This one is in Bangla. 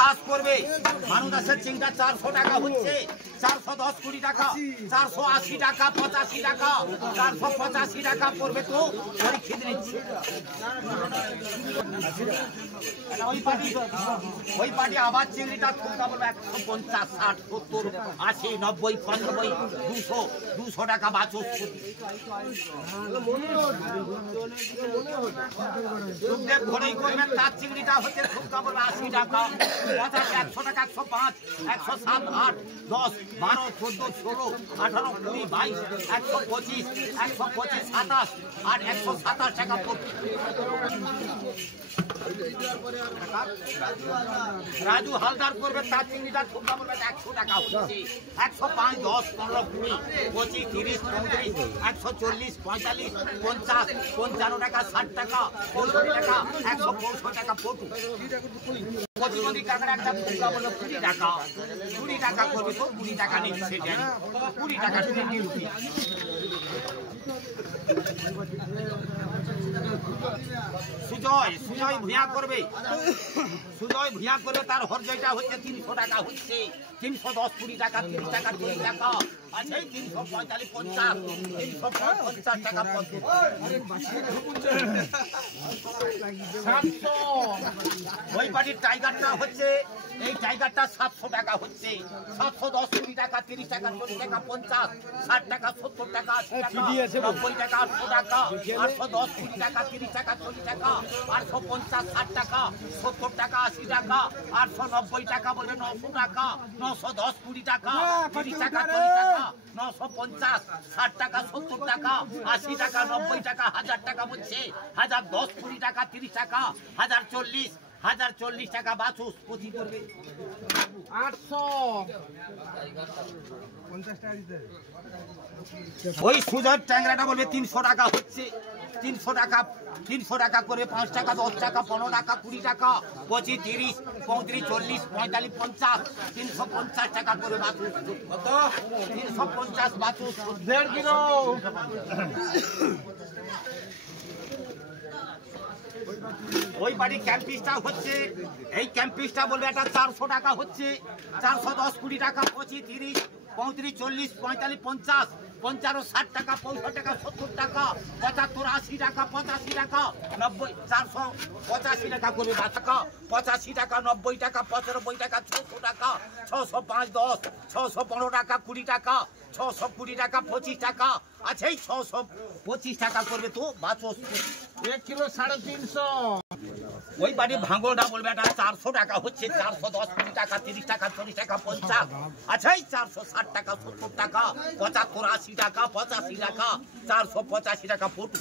দাস করবে ভানু দাসের চিংড়া 400 টাকা হচ্ছে 410 20 টাকা 480 টাকা 85 টাকা 485 টাকা পড়বে তো পরীক্ষা দিচ্ছি ওই পাটি আবার চিংড়িটা ঠুকা বলবো 150 60 70 80 90 95 200 200 টাকা বাঁচো সুখদেব ঘরেই করবেন তার চিংড়িটা হচ্ছে ঠুকা বলবো 80 টাকা 50 100 টাকা 105 107 8 10 12 14 16 18 20 22 125 125 27 আর 127 টাকা রাজু হালদার করবে তার চিংড়িটা ঠুকা বলবে 100 টাকা হচ্ছে 105 10 15 20 25 30 35 140 45 50 55 টাকা 60 টাকা 65 টাকা 165 টাকা পটু প্রতিমন্ত্রী কাকার একটা ঠুকা বলবে 20 টাকা 20 টাকা করবে তো 20 টাকা নিচ্ছে 20 টাকা নিচ্ছে সুজয় ভূয়া করবে সুজয় ভূয়া করবে তার হরজয়টা হচ্ছে 300 টাকা হচ্ছে 310 20 টাকা 30 টাকা 30 টাকা আছে 345 50 350 টাকা 700 ওই পাটির টাইগারটা হচ্ছে এই টাইগারটা 700 টাকা হচ্ছে 710 20 টাকা 30 টাকা 40 টাকা 50 60 টাকা 70 টাকা 80 টাকা 90 টাকা 800 টাকা 810 20 টাকা 30 টাকা 40 টাকা 850 60 টাকা 70 টাকা 80 টাকা 890 টাকা বলে 900 টাকা 910 20 টাকা 30 টাকা 40 টাকা 950 60 টাকা 70 টাকা 80 টাকা 90 টাকা 1000 টাকা বলছে 1010 20 টাকা 30 টাকা 1040 1040 টাকা বাছুস প্রতি করবে 850 টাকা দিতে ওই সুজয় ট্যাংরাটা বলবে 300 টাকা হচ্ছে 300 টাকা করে 5 টাকা 10 টাকা 15 টাকা 20 টাকা 25 30 35 40 45 50 350 টাকা করে বাছুস কত 350 বাছুস 1.5 কিলো ওই বাড়ি ক্যাম্পিসটা হচ্ছে এই ক্যাম্পিসটা বলবে এটা 400 টাকা হচ্ছে 410 20 টাকা 25 30 35 40 45 50 55 60 টাকা 65 টাকা 70 টাকা 75 80 টাকা 85 টাকা 90 485 টাকা করে টাকা 85 টাকা 90 টাকা 95 টাকা 600 টাকা 605 10 615 টাকা 20 টাকা 620 টাকা 25 টাকা আছে 625 টাকা করবে তো বাছস 1 কিলো 350 ওই বাড়ি ভাঙড়টা বলবে এটা 400 টাকা হচ্ছে 410 20 টাকা 30 টাকা 40 টাকা 50 আছে 460 টাকা 70 টাকা 75 80 টাকা 85 টাকা 485 টাকা পটু